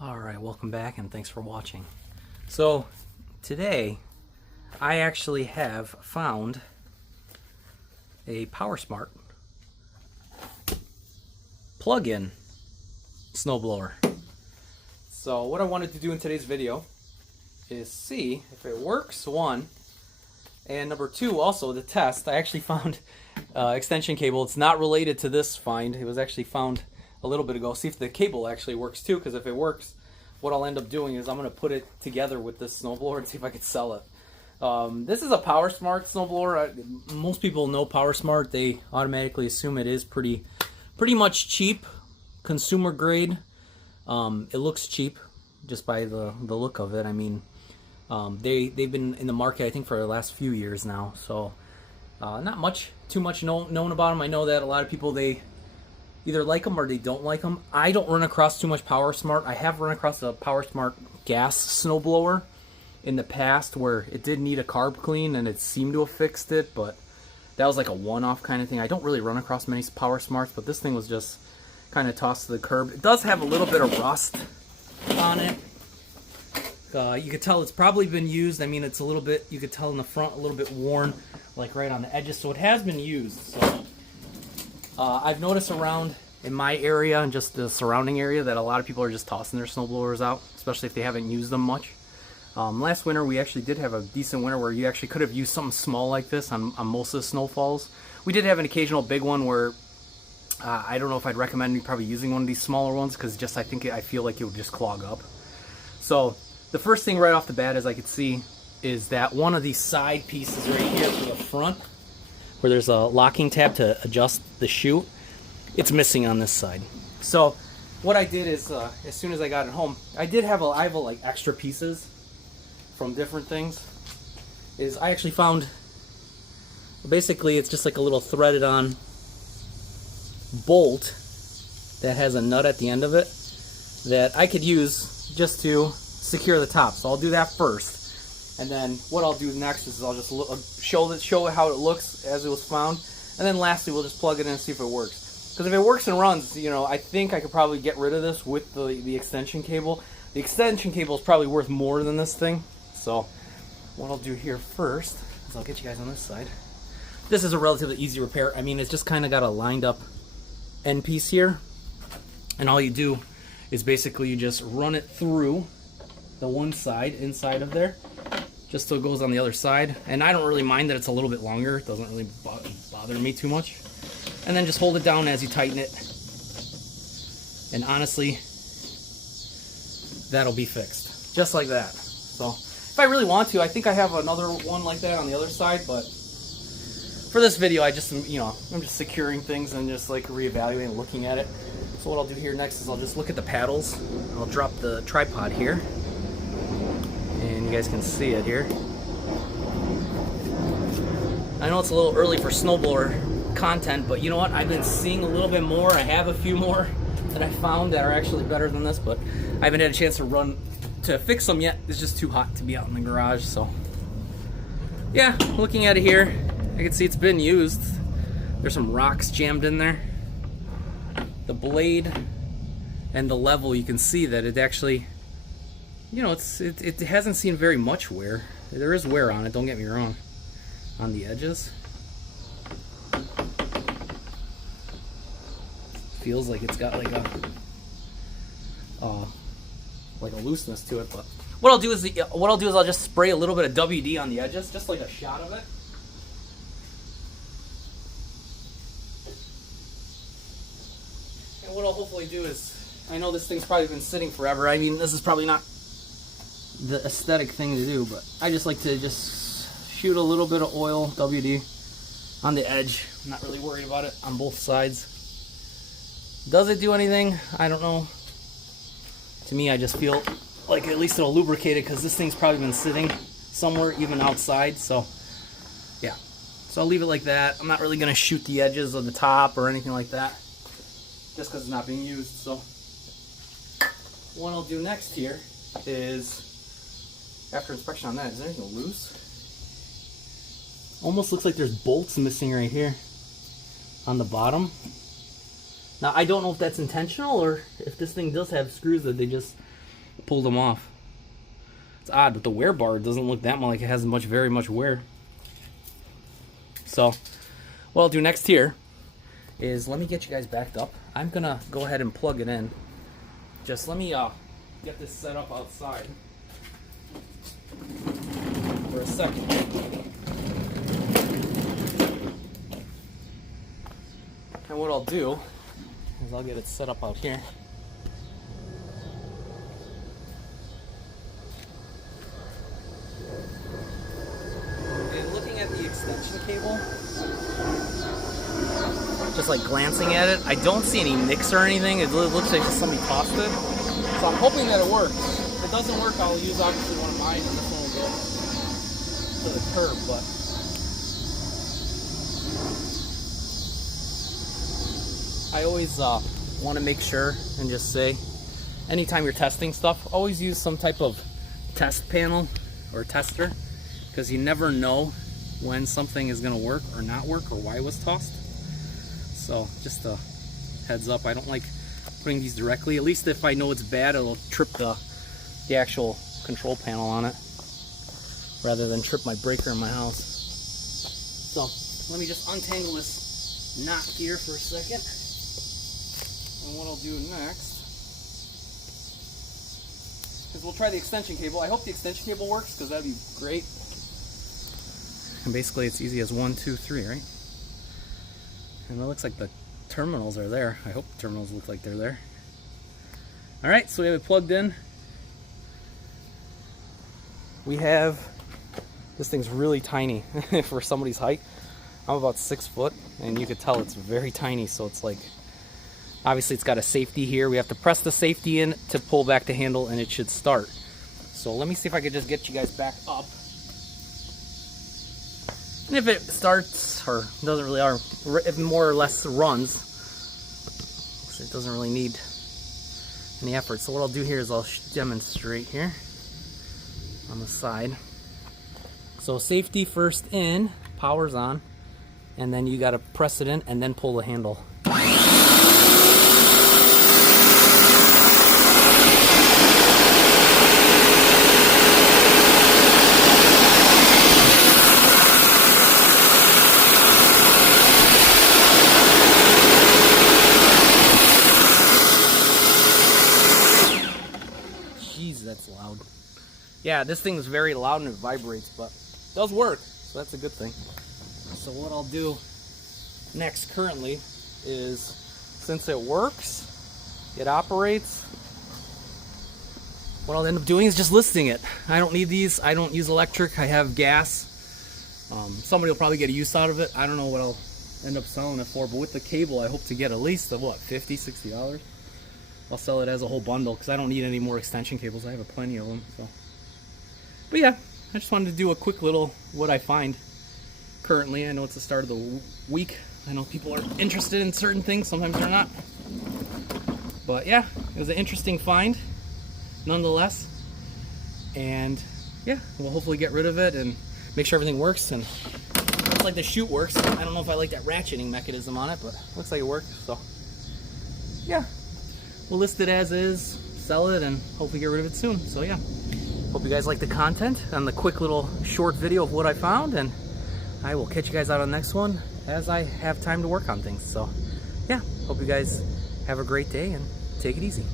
Alright, welcome back and thanks for watching. So today I actually have found a PowerSmart plug-in snowblower. So what I wanted to do in today's video is see if it works, one, and number two, also the test. I actually found extension cable. It's not related to this find. It was actually found a little bit ago. See if the cable actually works too, because if it works, what I'll end up doing is I'm going to put it together with this snowblower and see if I can sell it. This is a PowerSmart snowblower. Most people know PowerSmart. They automatically assume it is pretty much cheap, consumer grade. It looks cheap just by the look of it. I mean, they've been in the market, I think, for the last few years now. So not too much known about them. I know that a lot of people, they either like them or they don't like them. I don't run across too much PowerSmart. I have run across a PowerSmart gas snowblower in the past where it did need a carb clean and it seemed to have fixed it, but that was like a one-off kind of thing. I don't really run across many PowerSmarts, but this thing was just kind of tossed to the curb. It does have a little bit of rust on it. You could tell it's probably been used. I mean, it's a little bit, you could tell in the front, a little bit worn, like right on the edges, so it has been used. So I've noticed around in my area and just the surrounding area that a lot of people are just tossing their snowblowers out, especially if they haven't used them much. Last winter we actually did have a decent winter where you actually could have used something small like this on most of the snowfalls. We did have an occasional big one where I don't know if I'd recommend you probably using one of these smaller ones, because just I feel like it would just clog up. So the first thing right off the bat, as I could see, is that one of these side pieces right here for the front, where there's a locking tab to adjust the chute, it's missing on this side. So what I did is, as soon as I got it home, I have like extra pieces from different things. I actually found, basically it's just like a little threaded on bolt that has a nut at the end of it that I could use just to secure the top. So I'll do that first. And then what I'll do next is I'll just show how it looks as it was found. And then lastly, we'll just plug it in and see if it works. Because if it works and runs, you know, I think I could probably get rid of this with the extension cable. The extension cable is probably worth more than this thing. So what I'll do here first is I'll get you guys on this side. This is a relatively easy repair. I mean, it's just kind of got a lined up end piece here. And all you do is basically you just run it through the one side, inside of there, just so it goes on the other side. And I don't really mind that it's a little bit longer. It doesn't really bother me too much. And then just hold it down as you tighten it. And honestly, that'll be fixed. Just like that. So if I really want to, I think I have another one like that on the other side, but for this video, I'm just securing things and just like reevaluating, looking at it. So what I'll do here next is I'll just look at the paddles. I'll drop the tripod here. And you guys can see it here. I know it's a little early for snowblower content, but you know what? I've been seeing a little bit more. I have a few more that I found that are actually better than this, but I haven't had a chance to fix them yet. It's just too hot to be out in the garage. So yeah, looking at it here, I can see it's been used. There's some rocks jammed in there. The blade and the level, you can see that it actually, you know, it hasn't seen very much wear. There is wear on it, don't get me wrong, on the edges. Feels like it's got like a looseness to it, but what I'll do is I'll just spray a little bit of WD on the edges, just like a shot of it. And what I'll hopefully do is, I know this thing's probably been sitting forever. I mean, this is probably not the aesthetic thing to do, but I just like to just shoot a little bit of oil, WD, on the edge. I'm not really worried about it on both sides. Does it do anything? I don't know. To me, I just feel like at least it'll lubricate it, because this thing's probably been sitting somewhere, even outside. So yeah, so I'll leave it like that. I'm not really going to shoot the edges of the top or anything like that, just because it's not being used. So what I'll do next here is, after inspection on that, is there anything loose? Almost looks like there's bolts missing right here on the bottom. Now I don't know if that's intentional or if this thing does have screws that they just pulled them off. It's odd, but the wear bar doesn't look that much like it has very much wear. So what I'll do next here is let me get you guys backed up. I'm gonna go ahead and plug it in. Just let me get this set up outside for a second. And what I'll do is I'll get it set up out here. And looking at the extension cable, just like glancing at it, I don't see any nicks or anything. It looks like just somebody tossed it. So I'm hoping that it works. If it doesn't work, I'll use obviously one of mine, and this one will go to the curb. But I always want to make sure and just say, anytime you're testing stuff, always use some type of test panel or tester, because you never know when something is going to work or not work or why it was tossed. So just a heads up, I don't like putting these directly. At least if I know it's bad, it'll trip the actual control panel on it rather than trip my breaker in my house. So let me just untangle this knot here for a second. And what I'll do next is we'll try the extension cable. I hope the extension cable works, because that'd be great. And basically it's easy as 1, 2, 3, right? And it looks like the terminals are there. I hope the terminals look like they're there. Alright, so we have it plugged in. We have, this thing's really tiny for somebody's height. I'm about 6 foot, and you could tell it's very tiny, so it's like, obviously it's got a safety here. We have to press the safety in to pull back the handle, and it should start. So let me see if I could just get you guys back up. And if it starts, or doesn't really, or if more or less runs, it doesn't really need any effort. So what I'll do here is I'll demonstrate here on the side. So safety first in, power's on, and then you got to press it in and then pull the handle. That's loud. Yeah, this thing is very loud and it vibrates, but it does work, so that's a good thing. So what I'll do next currently is, since it works, it operates, what I'll end up doing is just listing it. I don't need these. I don't use electric. I have gas. Somebody will probably get a use out of it. I don't know what I'll end up selling it for, but with the cable I hope to get at least what, $50, $60. I'll sell it as a whole bundle, because I don't need any more extension cables. I have plenty of them. So, but yeah, I just wanted to do a quick little what I find currently. I know it's the start of the week. I know people are interested in certain things. Sometimes they're not. But yeah, it was an interesting find nonetheless. And yeah, we'll hopefully get rid of it and make sure everything works. And it looks like the chute works. I don't know if I like that ratcheting mechanism on it, but it looks like it works. So yeah. We'll list it as is, sell it, and hopefully get rid of it soon. So yeah, hope you guys like the content and the quick little short video of what I found, and I will catch you guys out on the next one as I have time to work on things. So yeah, hope you guys have a great day and take it easy.